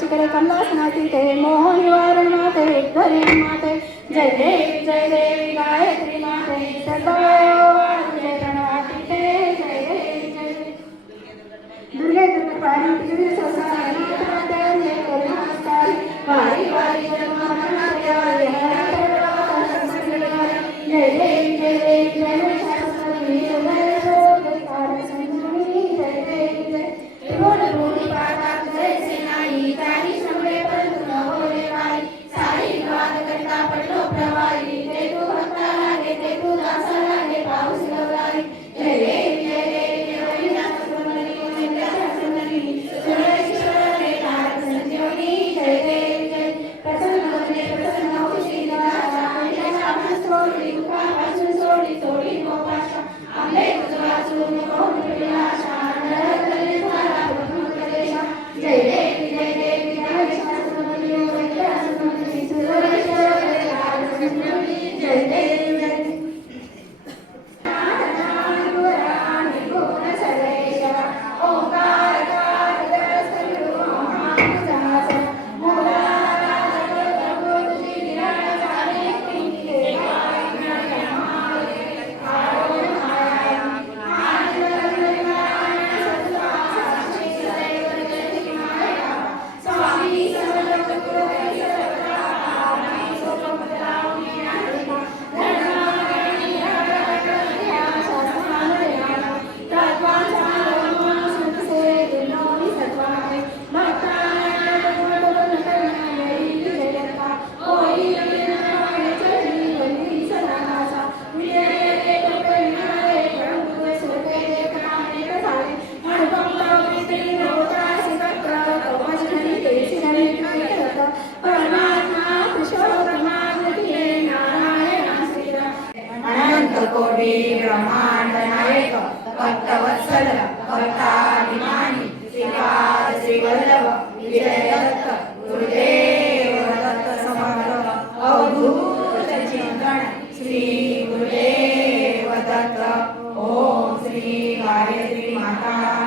शिखरे कमलासनाती ते मोह निवारण माते उद्धरे माते जय देवी गायत्री माते सर्ववेद जय प्रणवाती ते जय देवी जय दुर्गे दुर्गे पारी पृथ्वी संसार माते जय करुणास्तारी वारी वारी जन्मानाते आर्य जय देवी जय देवी जय शास्त्री जय जय कार संजनी जय देवी जय त्रिभुवन भूमि पाताल जय सेनाई तारी शंभे परंतु न होय काही सारी विवाद करता पडलो प्रवाही ते तू भक्ता लागे ते तू दासा लागे पाऊस गवळाई जय देवी जय देवी जय विनाश सुंदरी विद्या सुंदरी सुरेश्वर रे नारद संजीवनी जय देवी जय प्रसन्न होते प्रसन्न होशी दासा शापन सोडी दुःखापासून सोडी सोडी मोपाशा आपले तुझ वाचून कोण विनाशा नरकले झाला ब्रह्मकलेशा जय देवी जय देवी जय शास्त्रमणी विद्या सुंदरी सुरेश्वर रे नारद संजीवनी जय देवी जय कोटी ब्रह्मांड नायक भक्तवत्सल भक्ताभिमानी श्रीपाद श्रीवल्लभ विजय दत्त गुरुदेव दत्त समर्थ अवधूत चिंतन श्री गुरुदेव दत्त ओम श्री गायत्री माता